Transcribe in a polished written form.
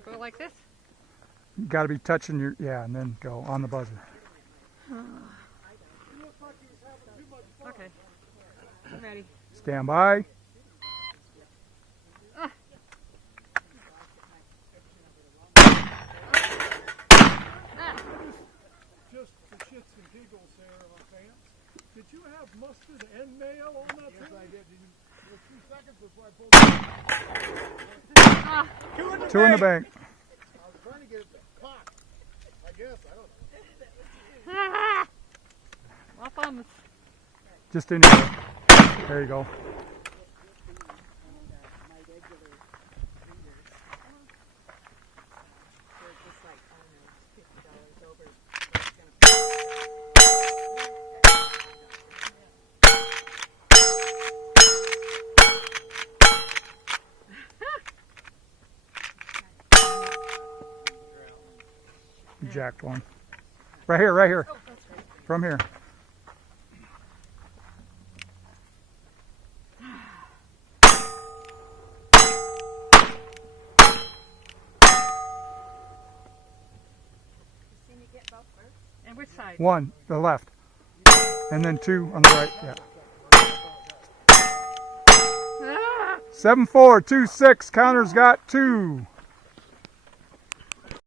I go like this? You got to be touching your, yeah, and then go on the buzzer. Okay. I'm ready. Stand by. Just for shits and giggles there, fans. Did you have mustard and mayo on that thing? Yes, I did. There were 2 seconds before I pulled it. Two in the bank. I was trying to get it caught. I guess. I don't know. Off on this. Just in here. There you go. Jacked one. Right here, right here. From here. And which side? One, the left. And then 2 on the right. Yeah. 7-4, 2-6. Counter's got 2.